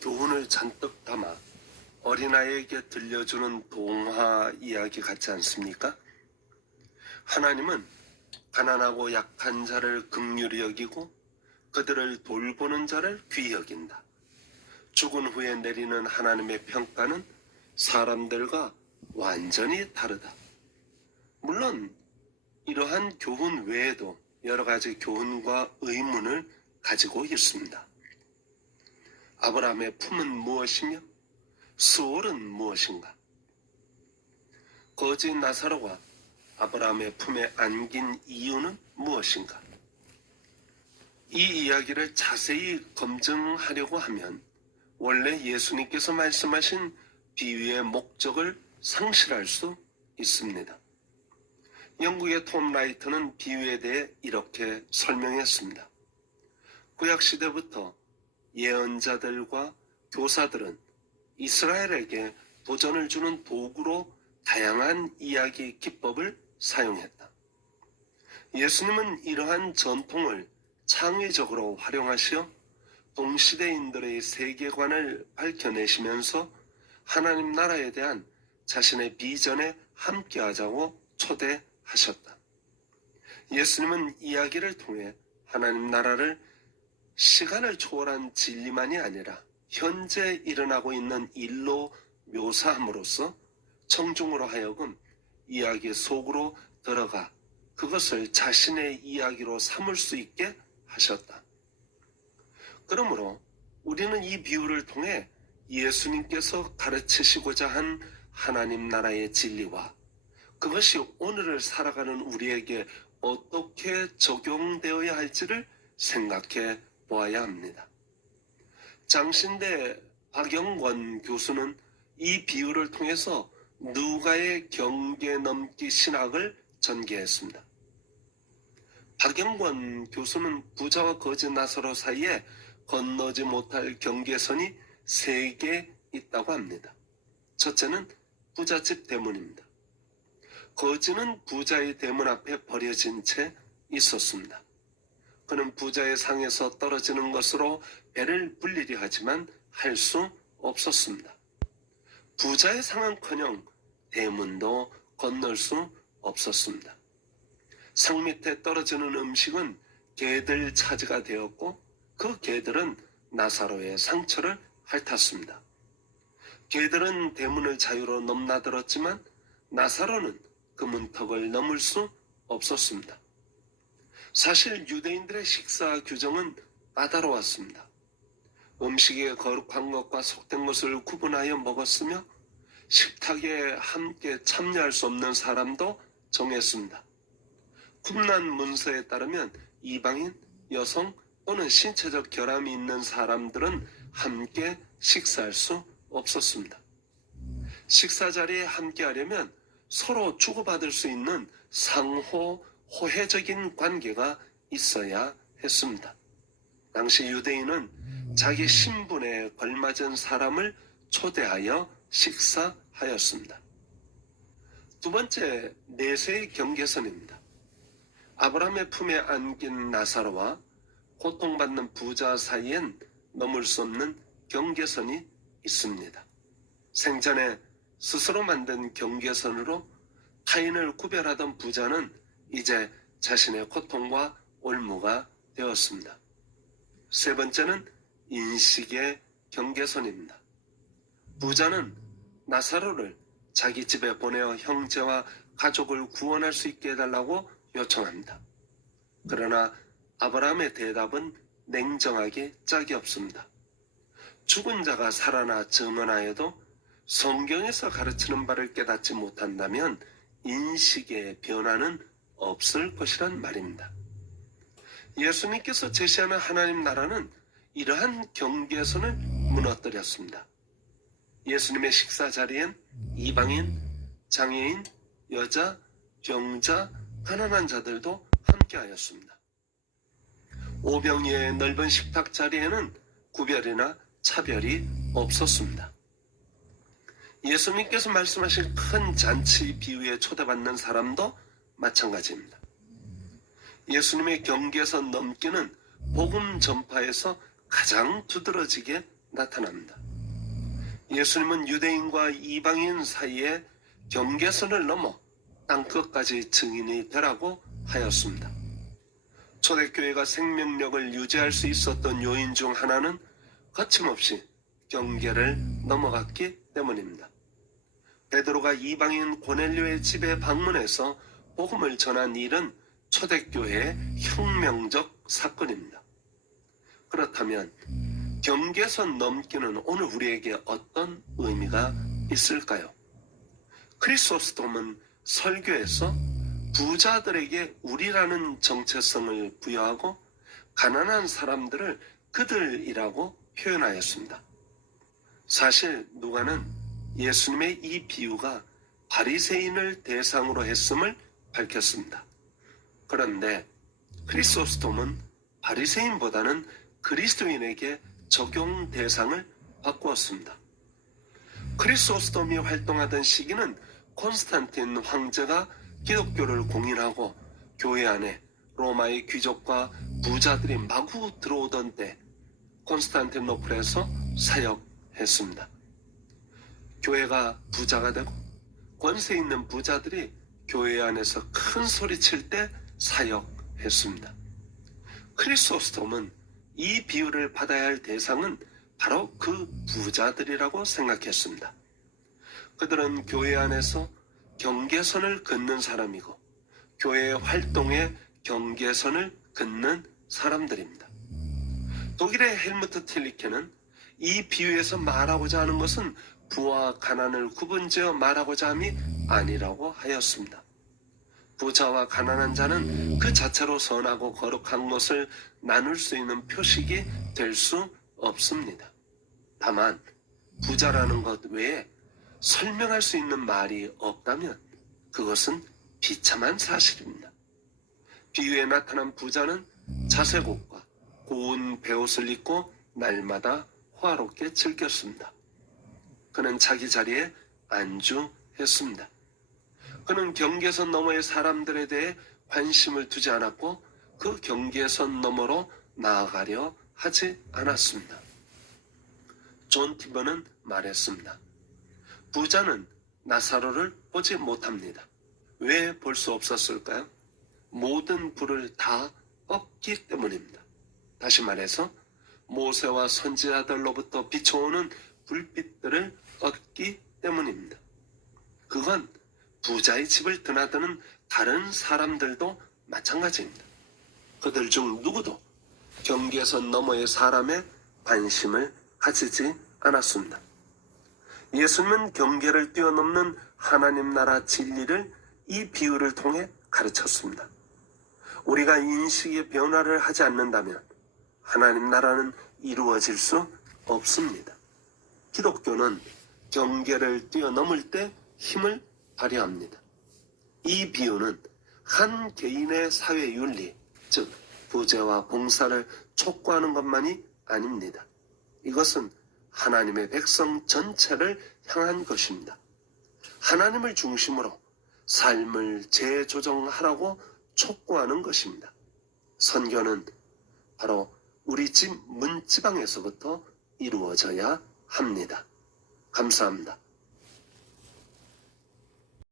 교훈을 잔뜩 담아 어린아이에게 들려주는 동화 이야기 같지 않습니까? 하나님은 가난하고 약한 자를 긍휼히 여기고 그들을 돌보는 자를 귀히 여긴다. 죽은 후에 내리는 하나님의 평가는 사람들과 완전히 다르다. 물론 이러한 교훈 외에도 여러 가지 교훈과 의문을 가지고 있습니다. 아브라함의 품은 무엇이며 수월은 무엇인가? 거지 나사로가 아브라함의 품에 안긴 이유는 무엇인가? 이 이야기를 자세히 검증하려고 하면 원래 예수님께서 말씀하신 비유의 목적을 상실할 수 있습니다. 영국의 톰 라이트는 비유에 대해 이렇게 설명했습니다. 구약시대부터 예언자들과 교사들은 이스라엘에게 도전을 주는 도구로 다양한 이야기 기법을 사용했다. 예수님은 이러한 전통을 창의적으로 활용하시어 동시대인들의 세계관을 밝혀내시면서 하나님 나라에 대한 자신의 비전에 함께하자고 초대하셨다. 예수님은 이야기를 통해 하나님 나라를 시간을 초월한 진리만이 아니라 현재 일어나고 있는 일로 묘사함으로써 청중으로 하여금 이야기 속으로 들어가 그것을 자신의 이야기로 삼을 수 있게 하셨다. 그러므로 우리는 이 비유를 통해 예수님께서 가르치시고자 한 하나님 나라의 진리와 그것이 오늘을 살아가는 우리에게 어떻게 적용되어야 할지를 생각해 보아야 합니다. 장신대 박영권 교수는 이 비유를 통해서 누가의 경계 넘기 신학을 전개했습니다. 박영권 교수는 부자와 거지 나사로 사이에 건너지 못할 경계선이 3개 있다고 합니다. 첫째는 부잣집 대문입니다. 거지는 부자의 대문 앞에 버려진 채 있었습니다. 그는 부자의 상에서 떨어지는 것으로 배를 불리려 하지만 할 수 없었습니다. 부자의 상은커녕 대문도 건널 수 없었습니다. 상 밑에 떨어지는 음식은 개들 차지가 되었고 그 개들은 나사로의 상처를 핥았습니다. 개들은 대문을 자유로 넘나들었지만 나사로는 그 문턱을 넘을 수 없었습니다. 사실 유대인들의 식사 규정은 까다로웠습니다. 음식에 거룩한 것과 속된 것을 구분하여 먹었으며 식탁에 함께 참여할 수 없는 사람도 정했습니다. 쿰란 문서에 따르면 이방인, 여성 또는 신체적 결함이 있는 사람들은 함께 식사할 수 없었습니다. 식사 자리에 함께 하려면 서로 주고받을 수 있는 상호 호혜적인 관계가 있어야 했습니다. 당시 유대인은 자기 신분에 걸맞은 사람을 초대하여 식사하였습니다. 두 번째, 내세의 경계선입니다. 아브라함의 품에 안긴 나사로와 고통받는 부자 사이엔 넘을 수 없는 경계선이 있습니다. 생전에 스스로 만든 경계선으로 타인을 구별하던 부자는 이제 자신의 고통과 올무가 되었습니다. 세 번째는 인식의 경계선입니다. 부자는 나사로를 자기 집에 보내어 형제와 가족을 구원할 수 있게 해달라고 요청합니다. 그러나 아브라함의 대답은 냉정하게 짝이 없습니다. 죽은 자가 살아나 증언하여도 성경에서 가르치는 바를 깨닫지 못한다면 인식의 변화는 없을 것이란 말입니다. 예수님께서 제시하는 하나님 나라는 이러한 경계선을 무너뜨렸습니다. 예수님의 식사 자리엔 이방인, 장애인, 여자, 병자, 가난한 자들도 함께하였습니다. 오병이의 넓은 식탁 자리에는 구별이나 차별이 없었습니다. 예수님께서 말씀하신 큰 잔치 비유에 초대받는 사람도 마찬가지입니다. 예수님의 경계선 넘기는 복음 전파에서 가장 두드러지게 나타납니다. 예수님은 유대인과 이방인 사이에 경계선을 넘어 땅끝까지 증인이 되라고 하였습니다. 초대교회가 생명력을 유지할 수 있었던 요인 중 하나는 거침없이 경계를 넘어갔기 때문입니다. 베드로가 이방인 고넬료의 집에 방문해서 복음을 전한 일은 초대교회의 혁명적 사건입니다. 그렇다면 경계선 넘기는 오늘 우리에게 어떤 의미가 있을까요? 크리소스톰은 설교에서 부자들에게 우리라는 정체성을 부여하고 가난한 사람들을 그들이라고 표현하였습니다. 사실 누가는 예수님의 이 비유가 바리새인을 대상으로 했음을 밝혔습니다. 그런데 크리소스톰은 바리새인보다는 그리스도인에게 적용 대상을 바꾸었습니다. 크리소스톰이 활동하던 시기는 콘스탄틴 황제가 기독교를 공인하고 교회 안에 로마의 귀족과 부자들이 마구 들어오던 때 콘스탄티노플에서 사역했습니다. 교회가 부자가 되고 권세 있는 부자들이 교회 안에서 큰 소리 칠 때 사역했습니다. 크리소스톰은 이 비유를 받아야 할 대상은 바로 그 부자들이라고 생각했습니다. 그들은 교회 안에서 경계선을 긋는 사람이고 교회의 활동에 경계선을 긋는 사람들입니다. 독일의 헬무트 틸리케는 이 비유에서 말하고자 하는 것은 부와 가난을 구분지어 말하고자 함이 아니라고 하였습니다. 부자와 가난한 자는 그 자체로 선하고 거룩한 것을 나눌 수 있는 표식이 될 수 없습니다. 다만 부자라는 것 외에 설명할 수 있는 말이 없다면 그것은 비참한 사실입니다. 비유에 나타난 부자는 자색 옷과 고운 베옷을 입고 날마다 화롭게 즐겼습니다. 그는 자기 자리에 안주했습니다. 그는 경계선 너머의 사람들에 대해 관심을 두지 않았고 그 경계선 너머로 나아가려 하지 않았습니다. 존 티버는 말했습니다. 부자는 나사로를 보지 못합니다. 왜 볼 수 없었을까요? 모든 불을 다 껐기 때문입니다. 다시 말해서 모세와 선지자들로부터 비춰오는 불빛들을 껐기 때문입니다. 그건 부자의 집을 드나드는 다른 사람들도 마찬가지입니다. 그들 중 누구도 경계선 너머의 사람의 관심을 가지지 않았습니다. 예수님은 경계를 뛰어넘는 하나님 나라 진리를 이 비유를 통해 가르쳤습니다. 우리가 인식의 변화를 하지 않는다면 하나님 나라는 이루어질 수 없습니다. 기독교는 경계를 뛰어넘을 때 힘을 발휘합니다. 이 비유는 한 개인의 사회윤리, 즉 부재와 봉사를 촉구하는 것만이 아닙니다. 이것은 하나님의 백성 전체를 향한 것입니다. 하나님을 중심으로 삶을 재조정하라고 촉구하는 것입니다. 선교는 바로 우리 집 문지방에서부터 이루어져야 합니다. 감사합니다.